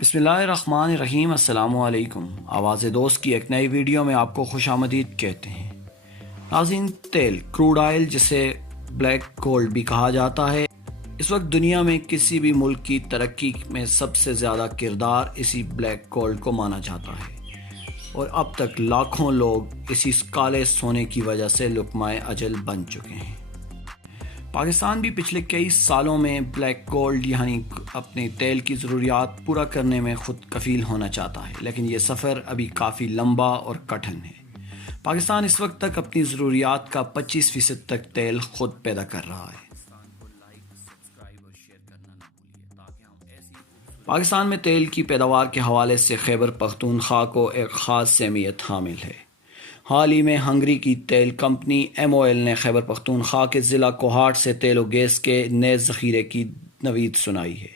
بسم اللہ الرحمن الرحیم۔ السلام علیکم۔ آواز دوست کی ایک نئی ویڈیو میں آپ کو خوش آمدید کہتے ہیں۔ ناظرین، تیل کروڈ آئل جسے بلیک گولڈ بھی کہا جاتا ہے، اس وقت دنیا میں کسی بھی ملک کی ترقی میں سب سے زیادہ کردار اسی بلیک گولڈ کو مانا جاتا ہے، اور اب تک لاکھوں لوگ اسی کالے سونے کی وجہ سے لقمہ اجل بن چکے ہیں۔ پاکستان بھی پچھلے کئی سالوں میں بلیک گولڈ یعنی اپنے تیل کی ضروریات پورا کرنے میں خود کفیل ہونا چاہتا ہے، لیکن یہ سفر ابھی کافی لمبا اور کٹھن ہے۔ پاکستان اس وقت تک اپنی ضروریات کا 25% تک تیل خود پیدا کر رہا ہے۔ پاکستان میں تیل کی پیداوار کے حوالے سے خیبر پختونخوا کو ایک خاص اہمیت حامل ہے۔ حال ہی میں ہنگری کی تیل کمپنی MOL نے خیبر پختونخوا کے ضلع کوہاٹ سے تیل و گیس کے نئے ذخیرے کی نوید سنائی ہے۔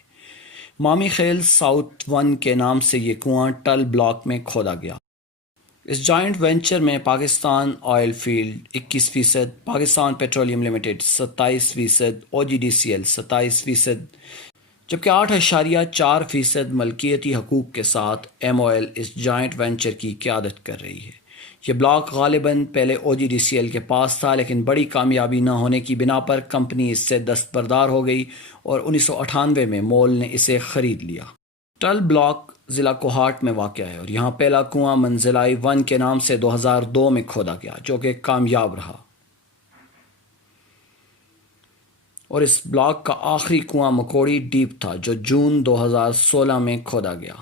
مامی خیل ساؤتھ 1 کے نام سے یہ کنواں ٹل بلاک میں کھودا گیا۔ اس جوائنٹ وینچر میں Pakistan oil field 21%، Pakistan petroleum limited 27%، OGDCL 27%، جبکہ 8.4% ملکیتی حقوق کے ساتھ MOL اس جوائنٹ وینچر کی قیادت کر رہی ہے۔ یہ بلاک غالباً پہلے OGDCL کے پاس تھا، لیکن بڑی کامیابی نہ ہونے کی بنا پر کمپنی اس سے دستبردار ہو گئی اور 1998 میں مول نے اسے خرید لیا۔ ٹل بلاک ضلع کوہاٹ میں واقع ہے اور یہاں پہلا کنواں منزلائی 1 کے نام سے 2002 میں کھودا گیا، جو کہ کامیاب رہا، اور اس بلاک کا آخری کنواں مکوڑی ڈیپ تھا جو جون 2016 میں کھودا گیا۔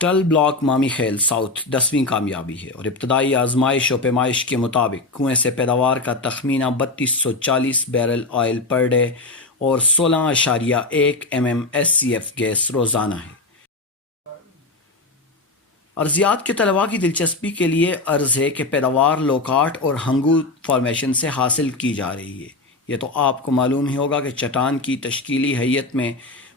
ٹل بلاک مامی خیل ساؤتھ 10ویں کامیابی ہے اور ابتدائی آزمائش و پیمائش کے مطابق کنویں سے پیداوار کا تخمینہ 3240 بیرل آئل پر ڈے اور 16.1 MMSCF گیس روزانہ ہے۔ ارضیات کے طلباء کی دلچسپی کے لیے عرض ہے کہ پیداوار لوکاٹ اور ہنگو فارمیشن سے حاصل کی جا رہی ہے۔ یہ تو آپ کو معلوم ہی ہوگا کہ چٹان کی تشکیلی حیت میں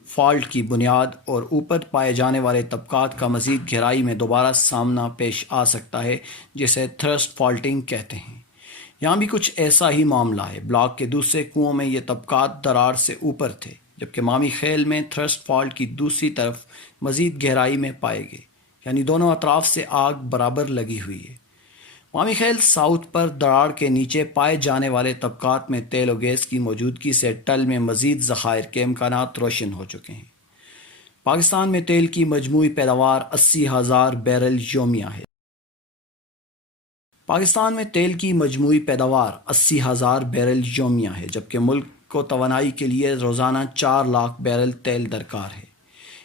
فالٹ کی بنیاد اور اوپر پائے جانے والے طبقات کا مزید گہرائی میں دوبارہ سامنا پیش آ سکتا ہے، جسے تھرسٹ فالٹنگ کہتے ہیں۔ یہاں بھی کچھ ایسا ہی معاملہ ہے۔ بلاک کے دوسرے کنووں میں یہ طبقات درار سے اوپر تھے، جبکہ مامی خیل میں تھرسٹ فالٹ کی دوسری طرف مزید گہرائی میں پائے گئے، یعنی دونوں اطراف سے آگ برابر لگی ہوئی ہے۔ مامی خیل ساؤتھ پر دراڑ کے نیچے پائے جانے والے طبقات میں تیل و گیس کی موجودگی سے ٹل میں مزید ذخائر کے امکانات روشن ہو چکے ہیں۔ پاکستان میں تیل کی مجموعی پیداوار 80,000 بیرل یومیہ ہے۔ پاکستان میں تیل کی مجموعی پیداوار 80,000 بیرل یومیہ ہے، جبکہ ملک کو توانائی کے لیے روزانہ 4 لاکھ بیرل تیل درکار ہے۔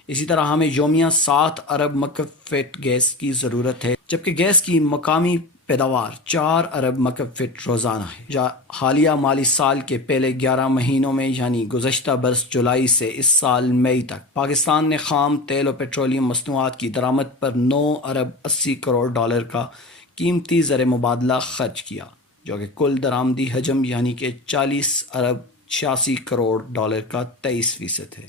اسی طرح ہمیں یومیہ 7 ارب مکعب فٹ گیس کی ضرورت ہے، جبکہ گیس کی مقامی پیداوار 4 ارب مکعب فٹ روزانہ ہے۔ حالیہ مالی سال کے پہلے 11 مہینوں میں یعنی گزشتہ برس جولائی سے اس سال مئی تک پاکستان نے خام تیل و پیٹرولیم مصنوعات کی درآمد پر 9 ارب 80 کروڑ ڈالر کا قیمتی زر مبادلہ خرچ کیا، جو کہ کل درآمدی حجم یعنی کہ 40 ارب 86 کروڑ ڈالر کا 23% ہے۔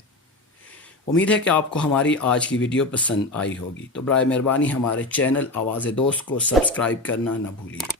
امید ہے کہ آپ کو ہماری آج کی ویڈیو پسند آئی ہوگی، تو برائے مہربانی ہمارے چینل آواز دوست کو سبسکرائب کرنا نہ بھولیے۔